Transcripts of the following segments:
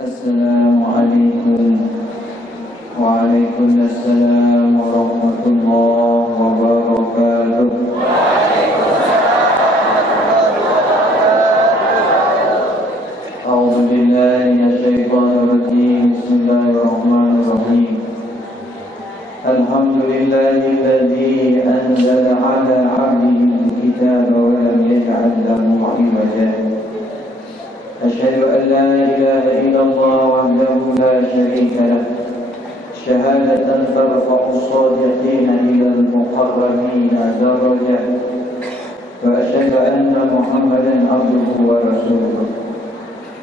Assalamualaikum Waalaikumsalam warahmatullahi wabarakatuh. A'udzu billahi minasyaitonir rajim. Bismillahirrahmanirrahim. Alhamdulillahilladzi anzala 'ala 'abdihi al-kitaba wa lam yaj'al lahu 'iwaja. أشهد أن لا إله إلا الله وحده لا شريك له شهادة ترفع الصادقين إلى المقربين درجة وأشهد أن محمدا عبده ورسوله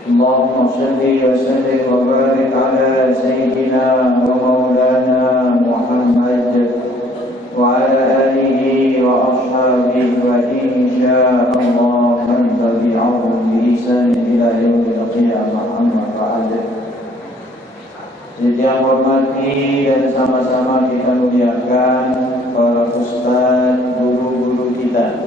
اللهم صل وسلم وبارك على سيدنا ومولانا محمد وعلى آله وأصحابه وإن شاء الله من تبعهم بإحسان إلى يوم القيامة أما بعد. Jadi yang hormati dan sama-sama kita muliakan para ustaz, guru-guru kita,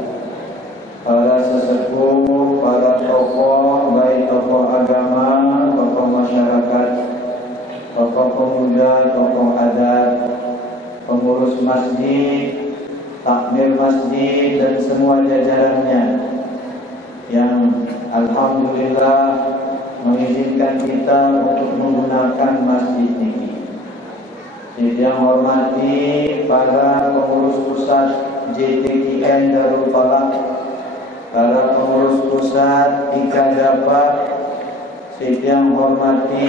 para sesepuh, para tokoh, baik tokoh agama, tokoh masyarakat, tokoh pemuda, tokoh adat, pengurus masjid, takmir masjid dan semua jajarannya yang alhamdulillah mengizinkan kita untuk menggunakan masjid ini. Jadi yang hormati para pengurus pusat JTKN Darul Falaq, para pengurus pusat IKADAPA, yang hormati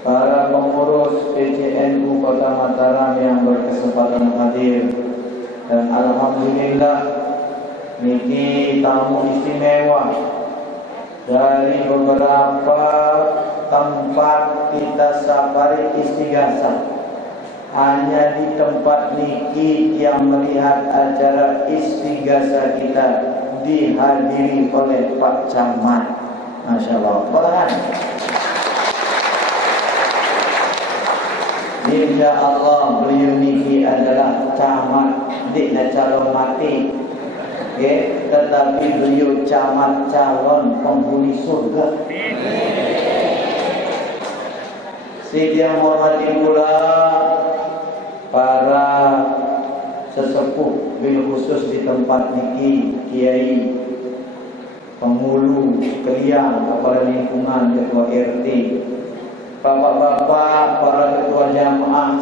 para pengurus PCNU Kota Mataram yang berkesempatan hadir, dan alhamdulillah niki tamu istimewa dari beberapa tempat kita safari istighasah. Hanya di tempat niki yang melihat acara istighasah kita dihadiri oleh Pak Camat. Masya Allah. Insya Allah beliau niki adalah camat dikna calon mati, tetapi beliau camat calon penghuni surga. Yang hormati pula para sesepuh bil khusus di tempat niki, kiai, penghulu, keliang, kepala lingkungan, ketua RT, bapak-bapak, para ketua jamaah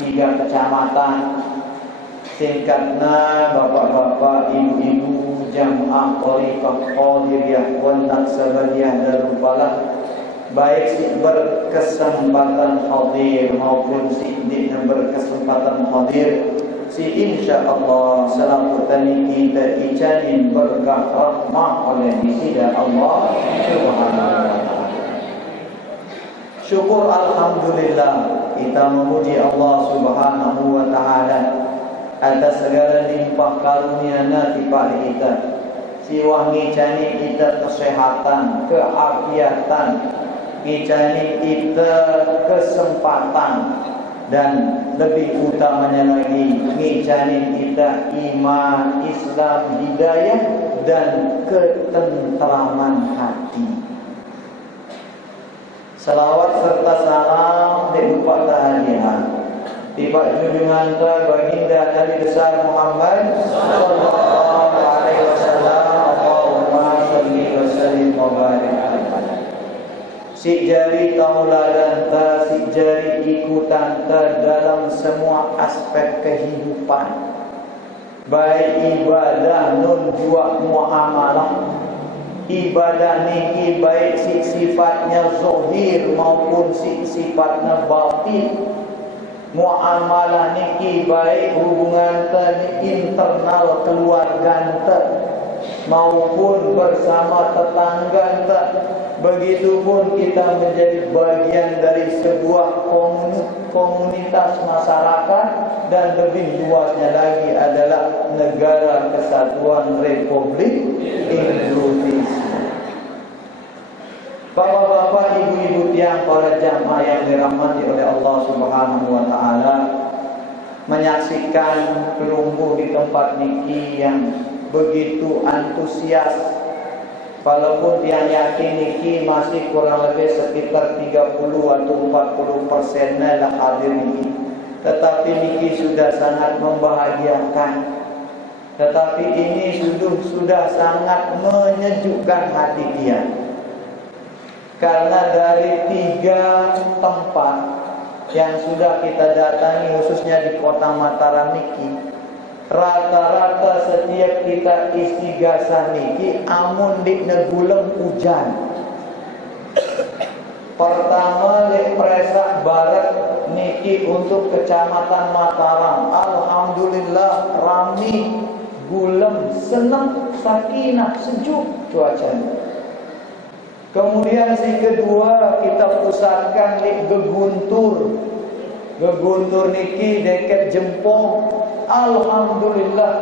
3 kecamatan, singkatnya bapak-bapak, ibu-ibu jamaah Thariqah Qadiriyah wal Naqsabandiyah Darul Falaq, baik si berkesempatan hadir maupun si tidak berkesempatan hadir, si insya Allah selalu tadi kita ijanin berkah rahmah oleh disida Allah Subhanahu wa ta'ala. Syukur alhamdulillah kita memuji Allah Subhanahu wa ta'ala atas segala limpah karunia kepada kita. Siwah ngicani kita kesehatan, keafiatan, ngicani kita kesempatan, dan lebih utamanya lagi ngicani kita iman, Islam, hidayah dan ketentraman hati. Salawat serta salam dilupa tahadiah tiba junjungan baginda Nabi besar Muhammad sallallahu alaihi wasallam. Allahumma shalli wa sallim wa barik alaihi. Si jari tauladan ta, si jari ikutan ta dalam semua aspek kehidupan, baik ibadah nun jua muamalah. Ibadah niki baik sifatnya zahir maupun sifatnya batin. Muamalah niki baik hubungan internal keluarga maupun bersama tetangga. Begitupun kita menjadi bagian dari sebuah komunitas masyarakat, dan lebih luasnya lagi adalah Negara Kesatuan Republik Indonesia. Bapak-bapak, ibu-ibu tiang para jamaah yang dirahmati oleh Allah Subhanahu wa taala, menyaksikan pelungguh di tempat niki yang begitu antusias. Walaupun yang yakin niki masih kurang lebih sekitar 30 atau 40% lah hadir niki, tetapi niki sudah sangat membahagiakan. Tetapi ini sudah sangat menyejukkan hati dia. Karena dari 3 tempat yang sudah kita datangi, khususnya di kota Mataram niki, rata-rata setiap kita istighasah niki amun di negulem hujan. Pertama di Presak Barat niki untuk Kecamatan Mataram, alhamdulillah rami, gulem, senang, sakinah, sejuk cuacanya. Kemudian si kedua kita pusatkan di Geguntur. Geguntur niki dekat Jempong. Alhamdulillah,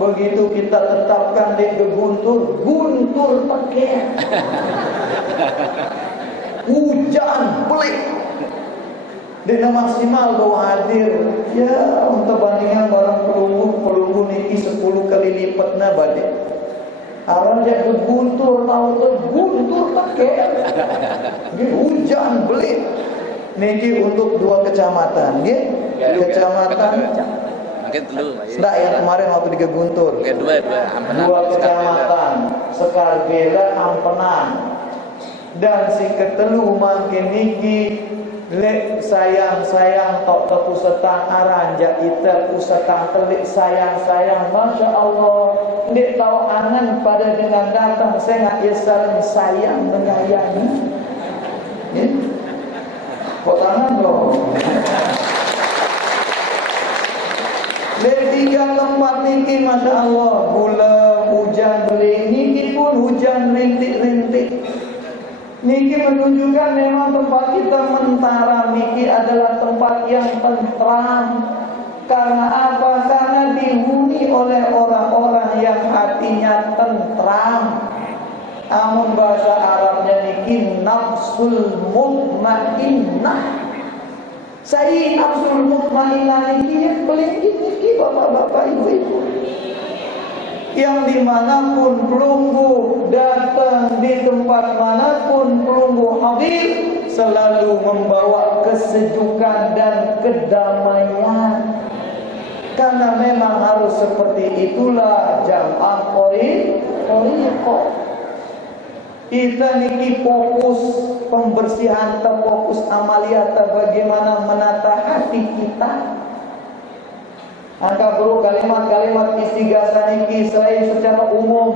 begitu kita tetapkan di Geguntur, guntur pakai hujan pelik. Dina maksimal doa hadir. Ya, untuk bandingan barang pelunggu niki 10 kali lipatnya badai. Arang dia Geguntur tahu tuh guntur pakai hujan pelik. Niki untuk 2 kecamatan, nggih. Kecamatan Sudah yang kemarin waktu di Geguntur. Dua kecamatan, Sekarbela, Ampenan. Dan si ketelu makin niki lek sayang tok tepu setang aranja ita pusetang telik sayang Masya Allah. Ndek tahu angan pada dengan datang saya ngak saling sayang menyayangi. Ya? Kok tangan loh. Dari 3 tempat niki Masya Allah, gula hujan beli, niki pun hujan rintik-rintik. Niki menunjukkan memang tempat kita Mataram niki adalah tempat yang tentram. Karena apa? Karena dihuni oleh orang-orang yang hatinya tentram. Amun bahasa Arabnya niki nafsul mutmainnah. Saya nafsul mutmainnah niki paling niki bapak-bapak ibu-ibu, yang dimanapun pelunggu datang, di tempat manapun pelunggu hadir, selalu membawa kesejukan dan kedamaian. Karena memang harus seperti itulah jamaah thariqah. Kita niki fokus pembersihan, fokus amaliyat, bagaimana menata hati kita. Angka bro kalimat-kalimat istighasah niki saya secara umum,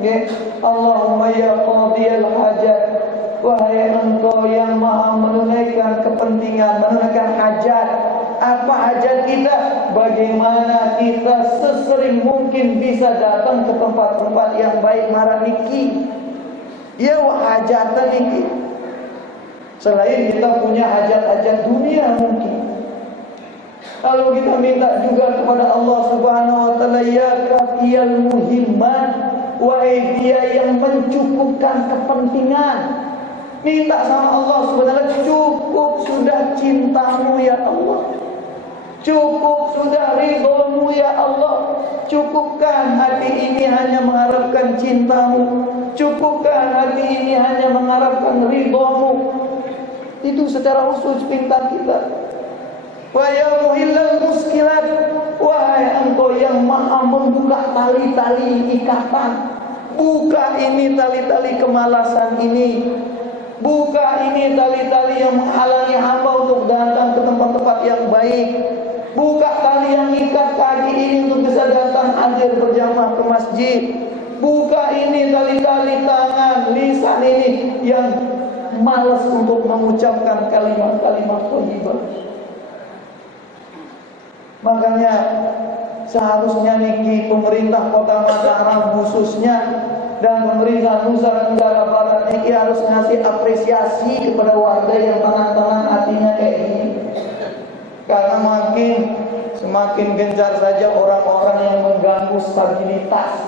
ya Allahumma ya qadiyal hajat, wahai engkau yang maha menunaikan kepentingan, menunaikan hajat. Apa hajat kita? Bagaimana kita sesering mungkin bisa datang ke tempat-tempat yang baik marah niki. Ya hajatan niki. Selain kita punya hajat-hajat dunia mungkin. Kalau kita minta juga kepada Allah Subhanahu wa taala, ya kafiyal muhimmat, wahai dia yang mencukupkan kepentingan. Minta sama Allah Subhanahu wa taala, cukup sudah cintamu ya Allah. Cukup sudah ridhomu ya Allah. Cukupkan hati ini hanya mengharapkan cintamu. Cukupkan hati ini hanya mengharapkan ridhomu. Itu secara usul pintar kita. Wa ya muhillal muskilat, wahai engkau yang maha membuka tali-tali ikatan. Buka ini tali-tali kemalasan ini. Buka ini tali-tali yang menghalangi hamba untuk datang ke tempat-tempat yang baik. Buka tali yang ikat kaki ini untuk bisa datang hadir berjamaah ke masjid. Buka ini tali-tali tangan, lisan ini yang malas untuk mengucapkan kalimat-kalimat thayyibah. Makanya seharusnya niki pemerintah Kota Mataram khususnya dan pemerintah Nusa Tenggara Barat niki harus ngasih apresiasi kepada warga yang tenang-tenang hatinya kayak gini. Karena semakin gencar saja orang-orang yang mengganggu stabilitas.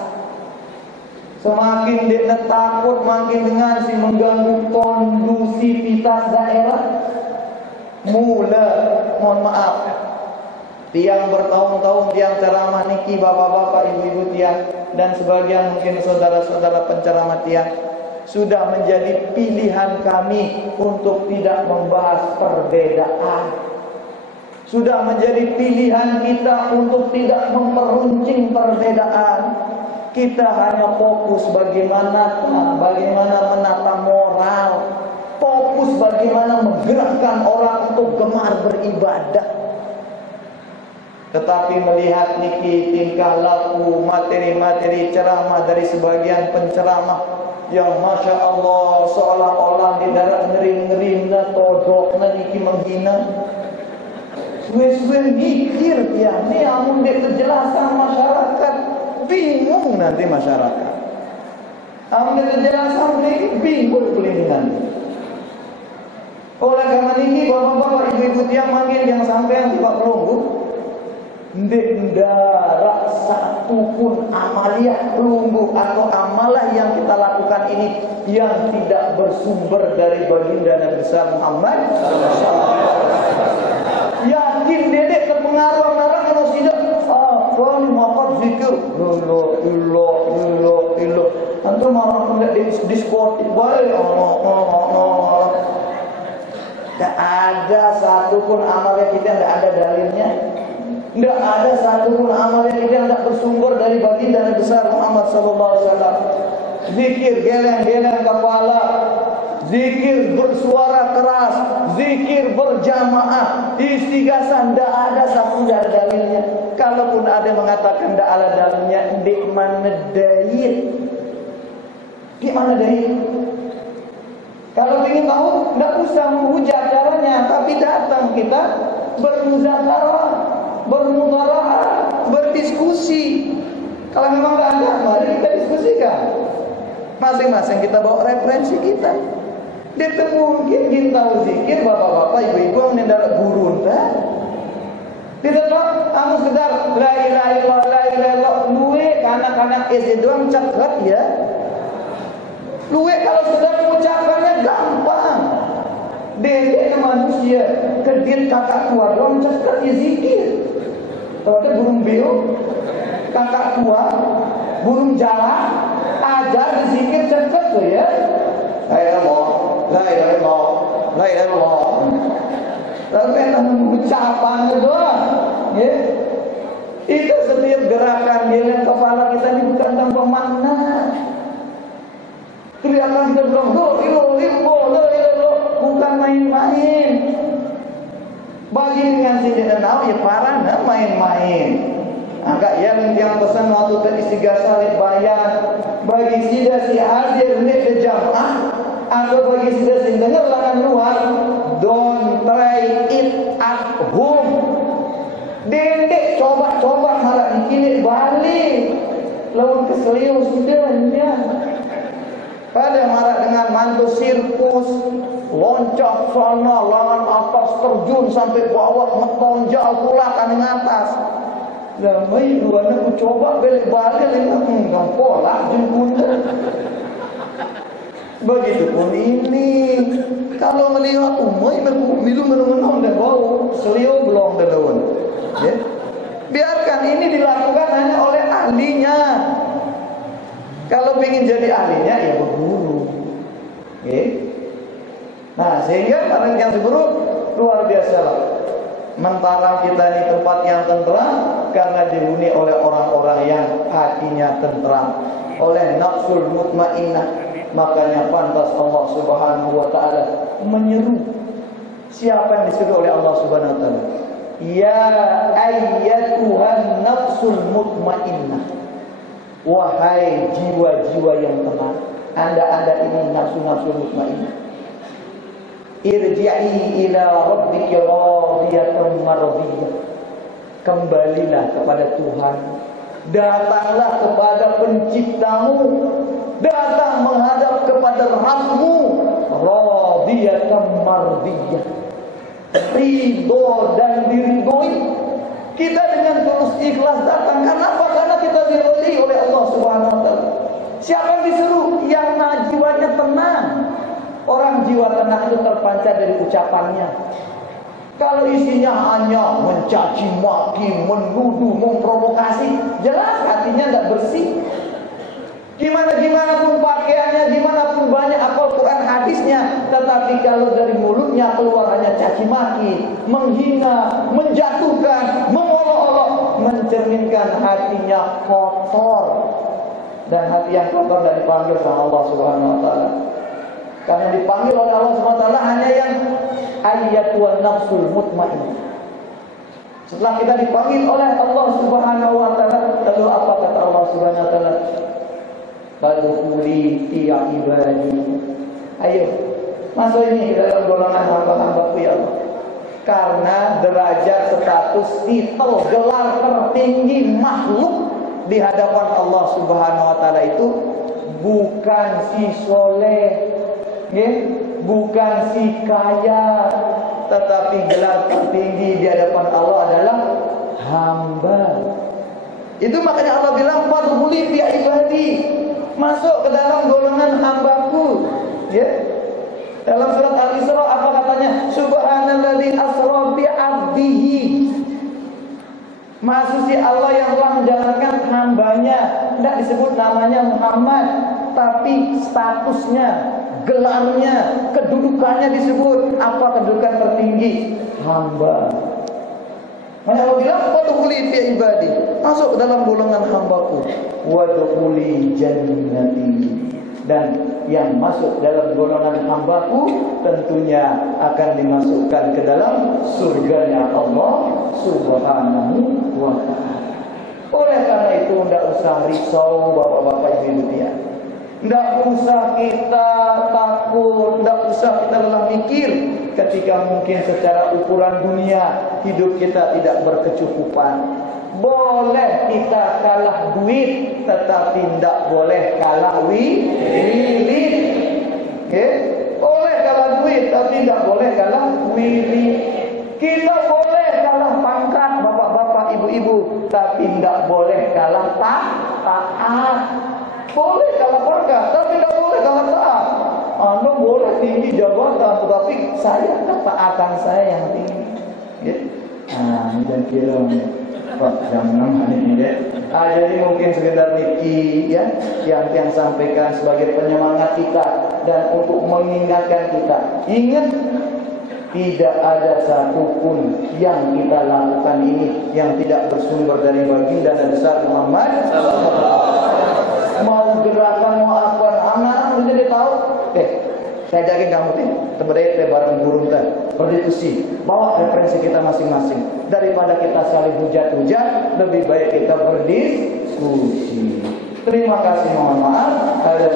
Semakin dia takut makin dengan si mengganggu kondusivitas daerah. Mohon maaf, tiang bertahun-tahun tiang ceramah niki, bapak-bapak, ibu-ibu tiang, dan sebagian mungkin saudara-saudara penceramah tiang, sudah menjadi pilihan kami untuk tidak membahas perbedaan. Sudah menjadi pilihan kita untuk tidak memperuncing perbedaan. Kita hanya fokus bagaimana menata moral, fokus bagaimana menggerakkan orang untuk gemar beribadah. Tetapi melihat niki tingkah laku, materi-materi ceramah dari sebagian penceramah yang masya Allah seolah-olah di darat ngeri-ngeri todok niki menghina. Suwe-suwe mikir ya, ini amun dek kejelasan masyarakat bingung nanti masyarakat. Amun dek kejelasan ini bingung pelindungan. Oleh karena ini bapak-bapak ibu-ibu tiang manggil yang sampai tiba pelunggu, tidak satu pun amalia pelunggu atau amalah yang kita lakukan ini yang tidak bersumber dari baginda Nabi besar Muhammad. Yakin dedek terpengaruh orang kalau tidak kan makan zikir ilah antum marah hendak diskotik baik Allah. Tak ada satu pun amal yang kita tidak ada dalilnya. Tidak ada satu pun amal yang kita tidak bersumber dari baginda Nabi besar Muhammad sallallahu alaihi wasallam. Zikir geleng-geleng kepala, zikir bersuara keras, zikir berjamaah, istighasah, tidak ada satu dari dalilnya. Kalaupun ada yang mengatakan tidak ada dalilnya, di mana dalil? Di mana dalil? Kalau ingin tahu, tidak usah menghujat caranya, tapi datang kita bermuzakarah, bermudarah, berdiskusi. Kalau memang tidak ada, mari kita diskusikan. Masing-masing kita bawa referensi kita. Dia mungkin kita tahu zikir bapak-bapak, ibu-ibu yang tidak gurun, tak? Tidak tahu, kamu sekedar la ilaha illallah, la ilaha illallah, luwe anak-anak SD doang cakap ya. Luwe kalau sudah mengucapkannya gampang. Dedek manusia, kedit kakak tua doang cakap ya zikir. Tapi burung beo, kakak tua, burung jalan, ajar zikir cakap tuh ya. La ilaha illallah, la ilaha illallah. Tapi ucapan doang, ya. Itu setiap gerakan di kepala kita ini bukan tanpa makna. Teriakan kita bilang, bukan main-main. Bagi dengan si tidak tahu ya parah, main-main. Agak yang pesan waktu teristighasah bayar. Bagi sida si hadir ni ke jamaah atau bagi sida si dengar langan luar, don't try it at home. Dedek coba malah dikilik balik. Lawan keseliu sudahnya. Pada marah dengan mantu sirkus, loncat sana, langan atas terjun sampai bawah, metonjol pula kan dengan atas. Lamai duanya aku coba balik-balik enggak pola jemputnya. Begitupun ini. Kalau melihat umai minum dan bau, seliu belum daun. Ya. Biarkan ini dilakukan hanya oleh ahlinya. Kalau ingin jadi ahlinya ya berguru. Okay. Nah, sehingga pada yang buruk luar biasa lah. Mentara kita di tempat yang tentram karena dihuni oleh orang-orang yang hatinya tentram, oleh nafsul mutmainnah. Makanya pantas Allah Subhanahu wa taala menyeru. Siapa yang disuruh oleh Allah Subhanahu wa taala? Ya ayyatuhan nafsul mutmainnah. Wahai jiwa-jiwa yang tenang. Anda ini nafsu-nafsu mutmainnah. Irji'i ila rabbika radiyatan mardiyah. Kembalilah kepada Tuhan. Datanglah kepada penciptamu. Datang menghadap kepada Rabbmu. Radiyatan mardiyah. Ridho dan diridhoi. Kita dengan tulus ikhlas datang. Kenapa? Karena kita diridhoi oleh Allah Subhanahu wa taala. Siapa yang disuruh? Yang jiwanya tenang. Orang jiwa tenang itu terpancar dari ucapannya. Kalau isinya hanya mencaci maki, menuduh, memprovokasi, jelas hatinya tidak bersih. Gimana pun pakaiannya, gimana pun banyak apal Quran hadisnya, tetapi kalau dari mulutnya keluar hanya caci maki, menghina, menjatuhkan, mengolok-olok, mencerminkan hatinya kotor. Dan hati yang kotor dan dipanggil sama Allah Subhanahu wa taala. Karena dipanggil oleh Allah Subhanahu wa taala hanya yang ayyatuhan nafsul mutmainnah. Setelah kita dipanggil oleh Allah Subhanahu wa taala, lalu apa kata Allah Subhanahu wa taala? Fadkhuli fi ibadi. Ayo, masuk ini ke dalam golongan hamba-hambaku ya Allah. Karena derajat, status, titel, gelar tertinggi makhluk di hadapan Allah Subhanahu wa taala itu bukan si soleh, bukan si kaya, tetapi gelar tertinggi di hadapan Allah adalah hamba. Itu makanya Allah bilang fadkhuli fi ibadi. Masuk ke dalam golongan hambaku. Dalam surat Al-Isra apa katanya? Subhanalladzi asra bi 'abdihi. Maksudnya Allah yang telah menjalankan hambanya. Tidak disebut namanya Muhammad, tapi statusnya, gelarnya, kedudukannya disebut. Apa kedudukan tertinggi? Hamba. Maka Allah bilang fadkhuli fi ibadi. Masuk ke dalam golongan hambaku. Wadkhuli jannati. Dan yang masuk dalam golongan hambaku tentunya akan dimasukkan ke dalam surganya Allah Subhanahu wa ta'ala. Oleh karena itu tidak usah risau bapak-bapak ibu ya. Tidak usah kita takut, tidak usah kita lelah mikir ketika mungkin secara ukuran dunia hidup kita tidak berkecukupan. Boleh kita kalah duit, tetapi tidak boleh kalah wirid. Boleh kalah duit, tapi tidak boleh kalah wirid. Kita boleh kalah pangkat, bapak-bapak, ibu-ibu, tapi tidak boleh kalah taat. Boleh kalah pangkat, tapi tidak boleh kalah taat. Anda boleh tinggi jabatan, tetapi saya ketaatan saya yang tinggi. Ini kira Pak jam 6 hari ini deh. Jadi mungkin sekedar Niki ya yang sampaikan sebagai penyemangat kita dan untuk mengingatkan kita. Ingat, tidak ada satupun yang kita lakukan ini yang tidak bersumber dari baginda Nabi Muhammad. Mau gerakan mau apa, anak-anak menjadi tahu. Saya jaga kamu nih, terberdaya bareng burung tadi. Berdiskusi, bawa referensi kita masing-masing. Daripada kita saling hujat-hujat, lebih baik kita berdiskusi. Terima kasih, mohon maaf. Ada